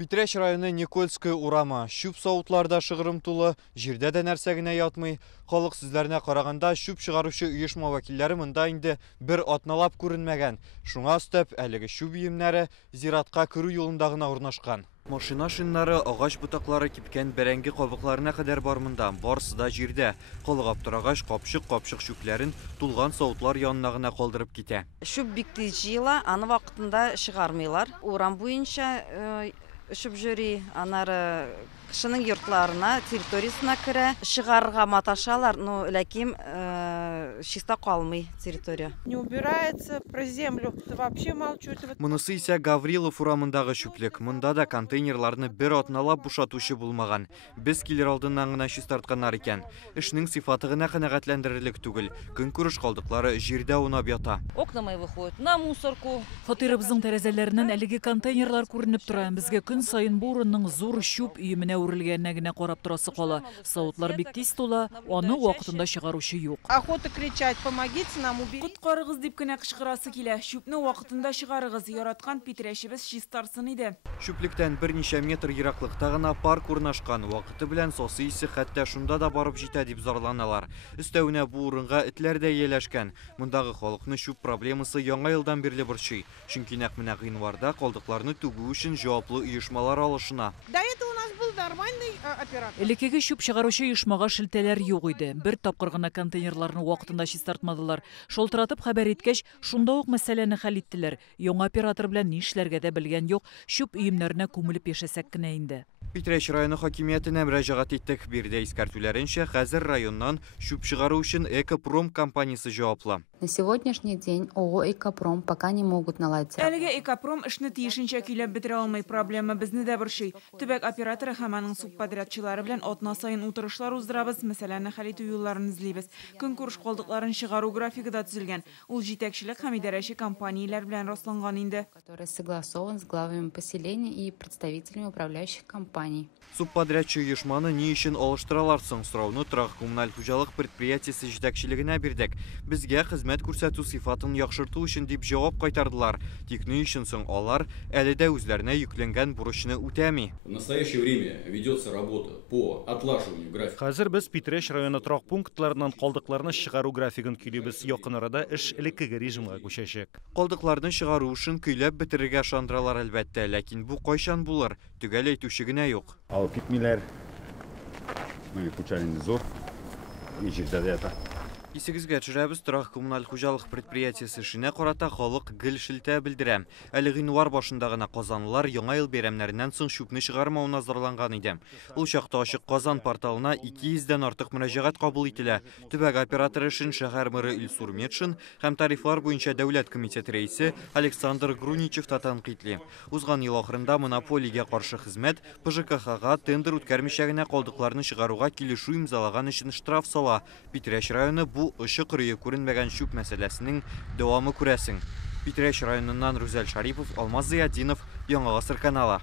Питреш районы Никольская урама. Шүп сауытларда шығырым тулы, жерде де нәрсәгіне ятмый. Халық сүзләріне қарағанда шүп шығарушы үйешма вакилләре мында инде бір атналап көрінмәгән. Шуңа өстәп, әлеге шүп биемнәре зиратка кіру юлындағына урнашкан. Машина шиннары, агач бутаклары кипкән бәрәңге кабыкларына кадәр бар монда. Барысы да җирдә. Калыгап торгач, капчык шүпләрен тулган сауытлар янына гына калдырып китә. Шүп бик тиз җыела, аны вакытында чыгармыйлар. Урам буенча өшіп жүри, анары кешенең йортларына, территориясына керә, чыгарырга маташалар, но ләкин чиста калмый территория. Не убирается про землю, вообще молчу. Монысы исә Гаврилов урамындагы шүплек. Монда да контейнерларны бер атналап бушатучы булмаган. Без килер алдыннан гына чистартканнар икән. Эшнең сыйфаты гына канәгатьләндерерлек түгел. Көнкүреш калдыклары җирдә унап ята. Окна мои выходят на мусорку. Фатирыбызның тәрәзәләреннән әлеге контейнерлар күренеп тора. Безгә көн сайын бу урынның зур шүп өеменә үрелгәненә генә карап торасы кала. Сауытлар бик тиз тула, аны вакытында чыгаручы юк. Охота кричать, помогите нам, уберите. Коткарыгыз дип кенә кычкырасы килә. Шүпне вакытында чыгарыгыз, яраткан Питрәшебез чистарсын иде. Шүплектән берничә метр ераклыкта гына парк урнашкан. Вакыты белән сосы исе хәтта шунда да барып җитә дип зарланалар. Өстәвенә бу урынга этләр дә ияләшкән. Мондагы халыкны шүп проблемасы яңа елдан бирле борчый. Чөнки нәкъ менә гыйнварда калдыкларны түгү өчен җаваплы оешмалар алышына. До этого у нас был нормальный оператор. Элекеге шүп чыгаручы оешмага шелтәләр юк иде. Бер тапкыр гына контейнерларны вакытында чистартмадылар. Шалтыратып хәбәр иткәч, шунда ук мәсьәләне хәл иттеләр. Яңа оператор белән ни эшләргә дә белгән юк. Шүп өемнәренә күмелеп яшәсәк кенә инде. Питрәш районы хакимиятенә мөрәҗәгать иттек. Бирдә искәртүләренчә, хәзер районнан шүп чыгару өчен Экопром компаниясе җаваплы. На сегодняшний день ООО «Экопром» пока не могут наладить. Әлеге «Экопром» эшне тиешенчә көйләп бетерә алмый, проблема безне дә борчый. Төбәк операторы һәм аның субподрядчылары белән атна сайын утырышлар уздырабыз, мәсьәләне хәл итү юлларын эзлибез. Көнкүреш калдыкларын чыгару графигы да төзелгән. Ул җитәкчелек һәм идарәче компанияләр белән расланган инде. Который согласован с главами поселений и представителями управляющих компаний. Субподрядчы оешманы ни өчен алыштыралар соң сорауны торак коммуналь хуҗалык предприятиесе җитәкчелегенә бирдек. Безгә хезмәт күрсәтү сыйфатын яхшырту өчен дип җавап кайтардылар. Тик ни өчен соң алар әле дә үзләренә йөкләнгән бурычны үтәми. В настоящее время ведется работа по отлаживанию графика. Хәзер без Питрәш районы торак пунктларыннан калдыкларны чыгару графигын көйлибез. Якын арада эш элеккеге режимга күчәчәк. Калдыкларны чыгару өчен көйләп бетерергә шандралар әлбәттә, ләкин бу кайчан булыр? Төгәл әйтүче генә юк. Алып китмиләр. Менә күчәлен зур. И җирдә дә ята. Исегезгә төшерәбез, торак коммуналь хуҗалык предприятиесе эшенә карата халык гел шелтә белдерә. Әле гыйнвар башында гына казанлылар яңа ел бәйрәмнәреннән соң шүпне чыгармау назарланган иде. Ул чакта ачык Казан порталына 200-дән артык мөрәҗәгать кабул ителә. Төбәк операторы өчен шәһәр мэры Илсур Метшин һәм тарифлар буенча дәүләт комитеты рәисе Александр Груничев та тәнкыйтьли. Узган ел ахырында монополиягә каршы хезмәт ПЖКХга тендер үткәрмичә генә калдыкларны чыгаруга килешү имзалаган өчен штраф сала. Питрәш районы бу ышык-кырые күренмәгән шүп мәсьәләсенең дәвамы күрәсең. Питрәш районыннан Рүзәл Шарипов, Алмаз Зыятдинов, Яңа Гасыр каналы.